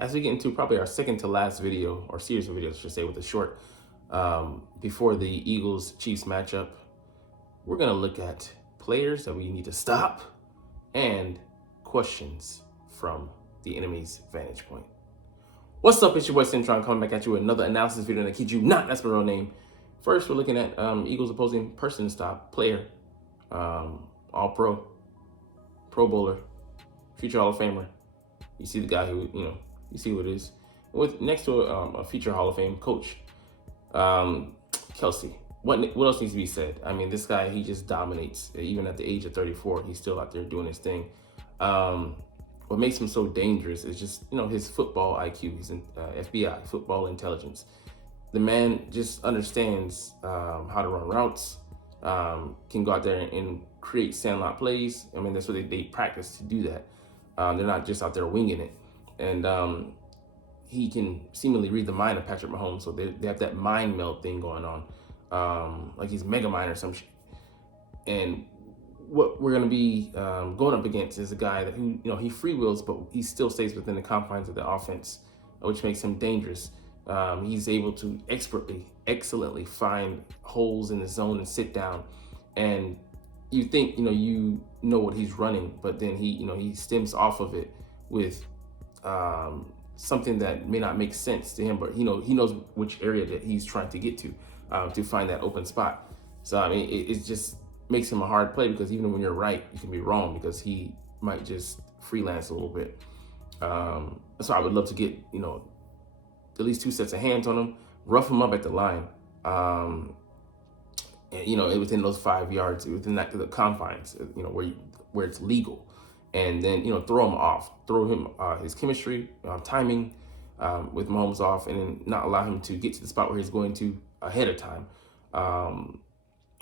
As we get into probably our second to last video, or series of videos, I should say, with a short, before the Eagles-Chiefs matchup, we're going to look at players that we need to stop and questions from the enemy's vantage point. What's up? It's your boy Centron coming back at you with another analysis video that keeps you not, that's my real name. First, we're looking at Eagles opposing person stop player, all-pro, Pro Bowler, future Hall of Famer. You see the guy who, you see what it is. With next to a future Hall of Fame coach, Kelsey. What else needs to be said? I mean, this guy, he just dominates. Even at the age of 34, he's still out there doing his thing. What makes him so dangerous is just, his football IQ. He's in FBI, football intelligence. The man just understands how to run routes, can go out there and create sandlot plays. I mean, that's what they practice to do that. They're not just out there winging it. And he can seemingly read the mind of Patrick Mahomes. So they have that mind meld thing going on, like he's Mega Mind or some shit. And what we're going to be going up against is a guy that who, he free wheels, but he still stays within the confines of the offense, which makes him dangerous. He's able to excellently find holes in the zone and sit down. And you think, you know what he's running, but then he stems off of it with something that may not make sense to him, but he knows which area that he's trying to get to find that open spot. So, I mean, it just makes him a hard play, because even when you're right, you can be wrong, because he might just freelance a little bit. So I would love to get, at least 2 sets of hands on him, rough him up at the line, and, within those 5 yards, within the confines, where it's legal, and then throw him off, his chemistry, timing with Mahomes off, and then not allow him to get to the spot where he's going to ahead of time,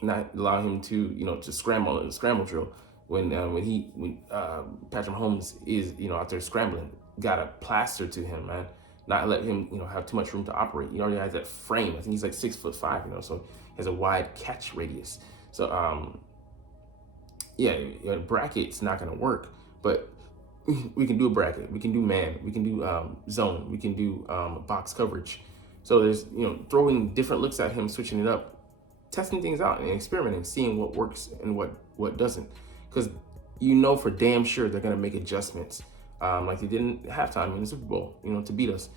not allow him to to scramble in the scramble drill when Patrick Mahomes is out there scrambling. Got to plaster to him, man. Not let him, have too much room to operate. He already has that frame. I think he's like 6'5", so he has a wide catch radius. So, bracket's not going to work, but we can do a bracket. We can do man. We can do zone. We can do box coverage. So there's, throwing different looks at him, switching it up, testing things out and experimenting, seeing what works and what doesn't. Because for damn sure they're going to make adjustments. Like they didn't halftime in the Super Bowl, to beat us.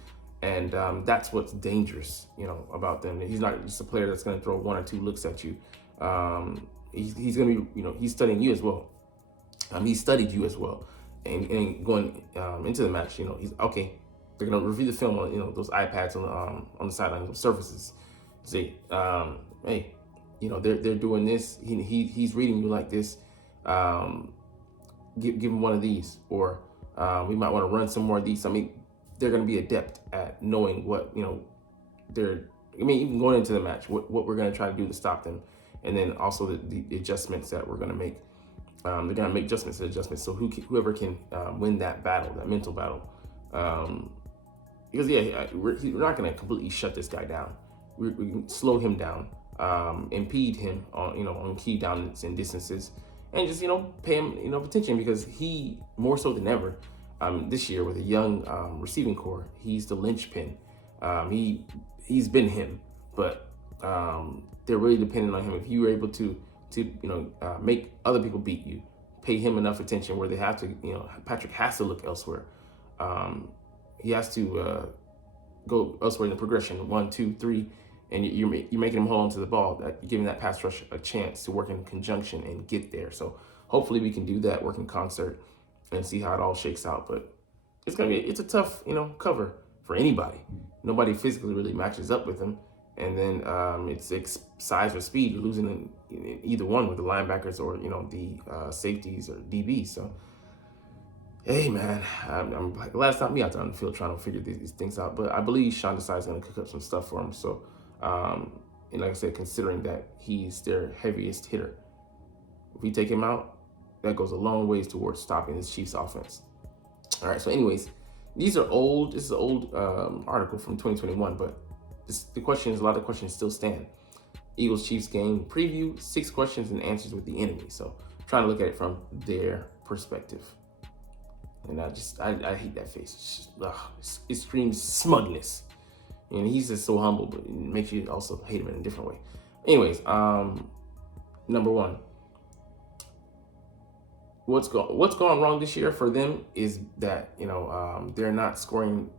And that's what's dangerous, about them. He's not just a player that's going to throw 1 or 2 looks at you. He's going to be, he's studying you as well. He studied you as well. And going into the match, he's okay. They're going to review the film on, those iPads on the sideline, those surfaces. Say, hey, they're doing this. He's reading you like this. Give him one of these, or we might want to run some more of these. I mean, they're going to be adept at knowing what, even going into the match, what we're going to try to do to stop them. And then also the adjustments that we're going to make. They're going to make adjustments. So whoever can win that battle, that mental battle. Because, we're not going to completely shut this guy down. We can slow him down, impede him on key downs and distances, and just, pay him, attention, because he, more so than ever, this year with a young receiving core, he's the linchpin. He's been him, but they're really dependent on him. If you were able to make other people beat you, pay him enough attention where they have to, Patrick has to look elsewhere. He has to go elsewhere in the progression, 1, 2, 3, and you're making him hold on to the ball. That you're giving that pass rush a chance to work in conjunction and get there. So hopefully we can do that, work in concert, and see how it all shakes out. But it's a tough, cover for anybody. Nobody physically really matches up with him. And then it's size or speed. You're losing in either one with the linebackers or, the safeties or DBs. So, hey, man, I'm glad it's not me out there on the field trying to figure these things out. But I believe Sean Desai's going to cook up some stuff for him. So, and like I said, considering that he's their heaviest hitter, if we take him out, that goes a long ways towards stopping this Chiefs offense. All right, so anyways, this is an old article from 2021, but a lot of questions still stand. Eagles-Chiefs game preview, 6 questions and answers with the enemy. So trying to look at it from their perspective. And I hate that face. It's just, it screams smugness. And he's just so humble, but it makes you also hate him in a different way. Anyways, number one, what's gone wrong this year for them is that they're not scoring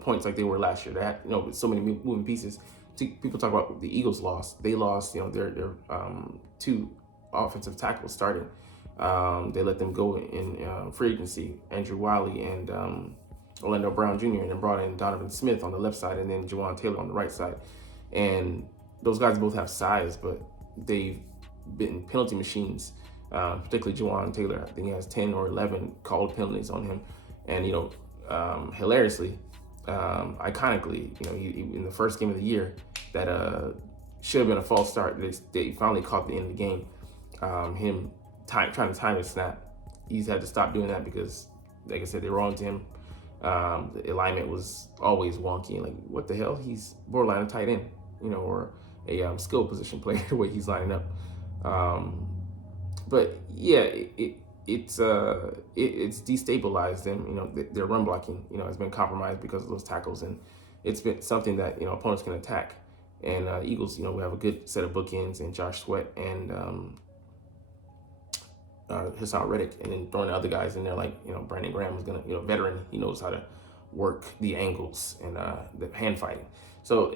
points like they were last year. They had with so many moving pieces. People talk about the Eagles lost. They lost their two offensive tackles starting. They let them go in free agency, Andrew Wiley and Orlando Brown Jr., and then brought in Donovan Smith on the left side and then Juwan Taylor on the right side. And those guys both have size, but they've been penalty machines, particularly Juwan Taylor. I think he has 10 or 11 called penalties on him. And, hilariously, iconically, he, in the first game of the year that should have been a false start, they finally caught the end of the game. Him trying to time his snap. He's had to stop doing that because, like I said, they were on to him. The alignment was always wonky. Like, what the hell? He's borderline a tight end, or a skill position player the way he's lining up. But yeah, it's destabilized them. Their run blocking, has been compromised because of those tackles, and it's been something that opponents can attack. And Eagles, we have a good set of bookends and Josh Sweat and Hassan Reddick, and then throwing the other guys in there like Brandon Graham is gonna veteran. He knows how to work the angles and the hand fighting. So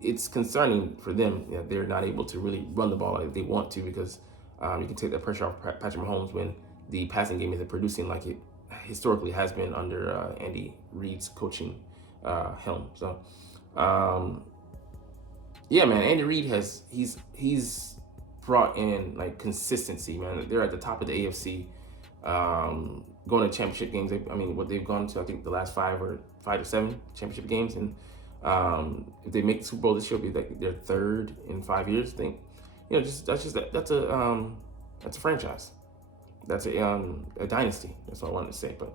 it's concerning for them. They're not able to really run the ball like they want to because you can take that pressure off Patrick Mahomes when the passing game isn't producing like it historically has been under Andy Reid's coaching helm. So yeah, man, Andy Reid he's brought in like consistency, man. They're at the top of the AFC, going to championship games. What they've gone to, I think the last 5 to 7 championship games, and if they make the Super Bowl this year, it'll be like their third in 5 years. I think, that's a franchise. That's a dynasty. That's all I wanted to say. But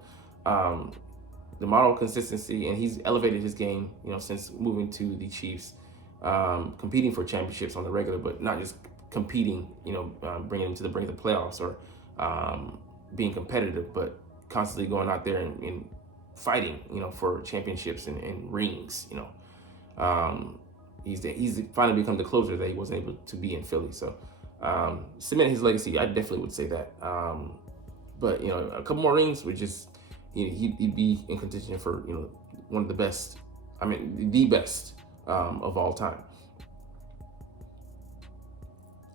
the model of consistency, and he's elevated his game, since moving to the Chiefs, competing for championships on the regular, but not just competing, bringing them to the brink of the playoffs or being competitive, but constantly going out there and fighting, for championships and rings. He's finally become the closer that he wasn't able to be in Philly. So cement his legacy, I definitely would say that. But a couple more rings would just he'd be in contention for one of the best, the best of all time.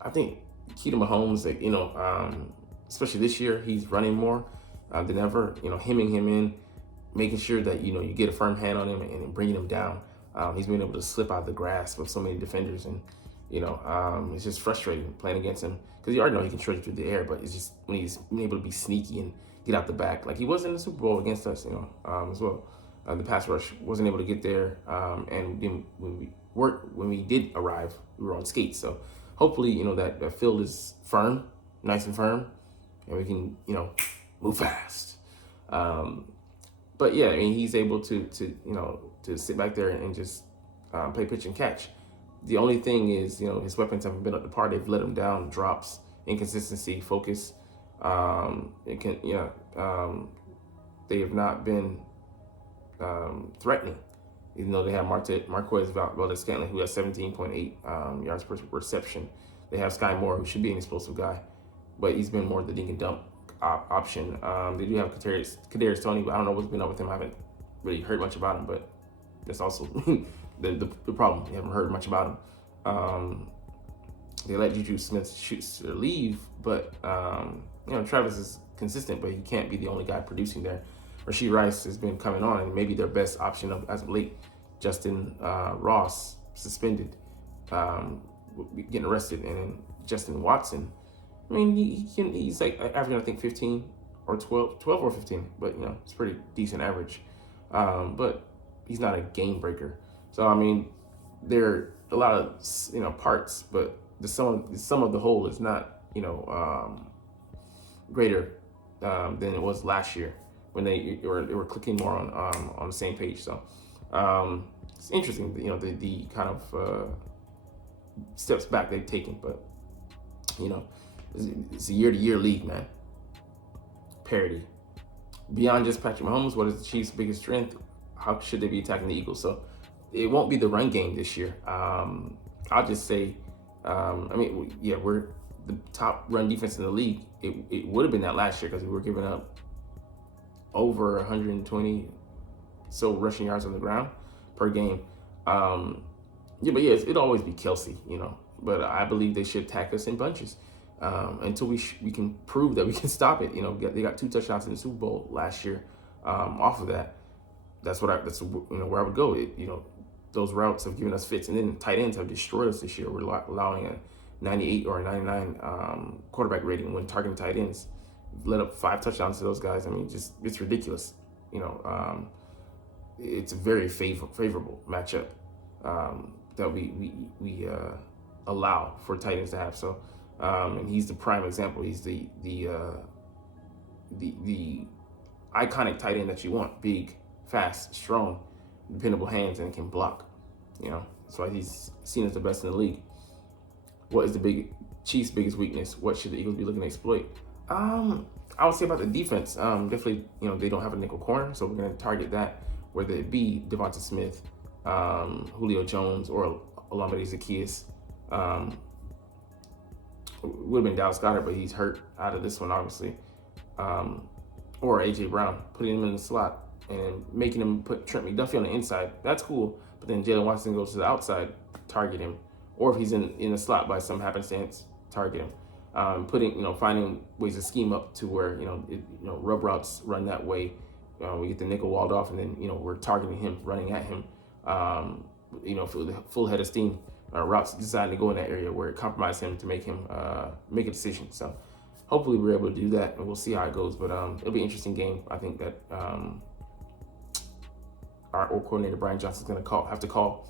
I think key to Mahomes, especially this year, he's running more than ever. Hemming him in, making sure that you get a firm hand on him and bringing him down. He's been able to slip out of the grasp of so many defenders, and it's just frustrating playing against him because you already know he can stretch through the air, but it's just when he's been able to be sneaky and get out the back, like he was in the Super Bowl against us, as well. The pass rush wasn't able to get there, and then when we did arrive, we were on skates. So hopefully, that field is firm, nice and firm, and we can, move fast. But yeah, he's able to sit back there and just play pitch and catch. The only thing is, his weapons haven't been up to par. They've let him down. Drops, inconsistency, focus. They have not been threatening. Even though they have Marquez Valdez-Scantling, who has 17.8 yards per reception. They have Sky Moore, who should be an explosive guy, but he's been more the dink and dump option. They do have Kadarius Toney, but I don't know what's been up with him. I haven't really heard much about him, but that's also the problem. You haven't heard much about him. They let Juju Smith leave, but Travis is consistent, but he can't be the only guy producing there. Rashee Rice has been coming on, and maybe their best option as of late. Justin Ross suspended, getting arrested, and then Justin Watson. He's like averaging, I think, 15 or 12 or 15, but it's pretty decent average. But he's not a game breaker. So there are a lot of parts, but the sum of the whole is not greater than it was last year when they were clicking more on the same page. So it's interesting, the kind of steps back they've taken, but it's a year-to-year league, man. Parity. beyond just Patrick Mahomes, what is the Chiefs' biggest strength? How should they be attacking the Eagles? So it won't be the run game this year. I'll just say, we're the top run defense in the league. It would have been that last year because we were giving up over 120 so rushing yards on the ground per game. It'd always be Kelsey, But I believe they should attack us in bunches until we can prove that we can stop it. They got 2 touchdowns in the Super Bowl last year. Off of that, that's where I would go. Those routes have given us fits, and then tight ends have destroyed us this year. We're allowing a 98 or a 99 quarterback rating when targeting tight ends. Let up 5 touchdowns to those guys. I mean, it's ridiculous. It's a very favorable matchup that we allow for tight ends to have. So, and he's the prime example. He's the iconic tight end that you want: big, fast, strong, dependable hands, and can block. That's why he's seen as the best in the league. What is the Chiefs' biggest weakness? What should the Eagles be looking to exploit? I would say about the defense, definitely, they don't have a nickel corner, so we're going to target that, whether it be Devonta Smith, Julio Jones, or Olamide Zaccheaus. Would have been Dallas Goedert, but he's hurt out of this one, obviously. Or A.J. Brown, putting him in the slot and making him put Trent McDuffie on the inside. That's cool, but then Jalen Watson goes to the outside, target him. Or if he's in the slot by some happenstance, target him. Finding ways to scheme up to where, rub routes run that way. We get the nickel walled off, and then, we're targeting him, running at him, full head of steam. Routes designed to go in that area where it compromised him to make him make a decision. So hopefully we're able to do that, and we'll see how it goes. But it'll be an interesting game. I think that our coordinator, Brian Johnson, is going to have to call.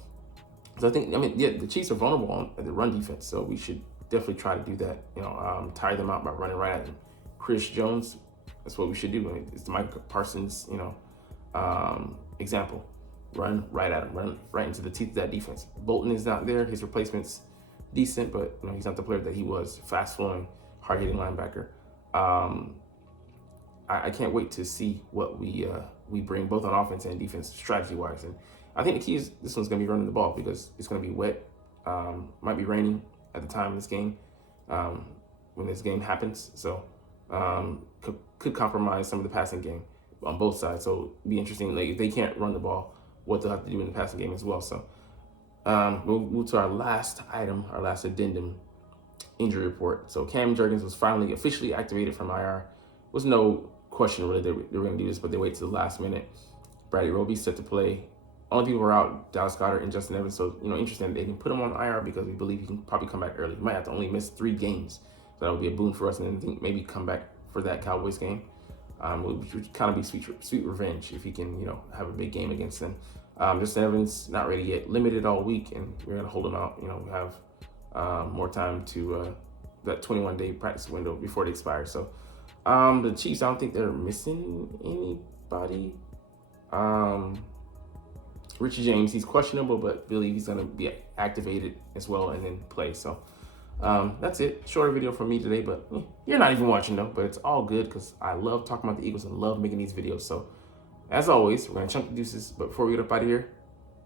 So the Chiefs are vulnerable on the run defense, so we should definitely try to do that. Tire them out by running right at them. Chris Jones, that's what we should do. It's the Micah Parsons, example. Run right at him, run right into the teeth of that defense. Bolton is not there. His replacement's decent, but he's not the player that he was. Fast-flowing, hard-hitting linebacker. I can't wait to see what we bring both on offense and defense strategy-wise. And I think the key is this one's going to be running the ball because it's going to be wet. Might be raining at the time of this game, when this game happens. So could compromise some of the passing game on both sides. So it'd be interesting. Like, if they can't run the ball, what they'll have to do in the passing game as well. So we'll move to our last item, our last addendum, injury report. So Cam Jurgens was finally officially activated from IR. Was no question really they were going to do this, but they wait to the last minute. Bradley Roby set to play. Only people were out, Dallas Goedert and Justin Evans. So, interesting. They can put him on IR because we believe he can probably come back early. He might have to only miss 3 games. So that would be a boon for us. And then I think maybe come back for that Cowboys game. Which would kind of be sweet revenge if he can, have a big game against them. Justin Evans, not ready yet. Limited all week, and we're going to hold him out. We have more time to that 21-day practice window before it expires. So the Chiefs, I don't think they're missing anybody. Richie James, he's questionable, but believe he's going to be activated as well and then play. So that's it. Shorter video from me today, but you're not even watching though, but it's all good because I love talking about the Eagles and love making these videos. So as always, we're going to chunk the deuces, but before we get up out of here,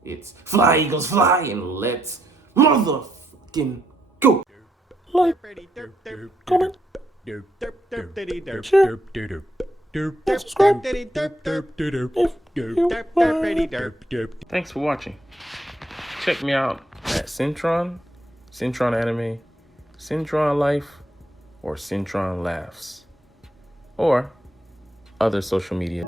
it's fly, Eagles, fly, and let's motherfucking go. Like, comment, share, subscribe if you want. Thanks for watching. Check me out at Centron Anime, Centron Life, or Centron Laughs, or other social media.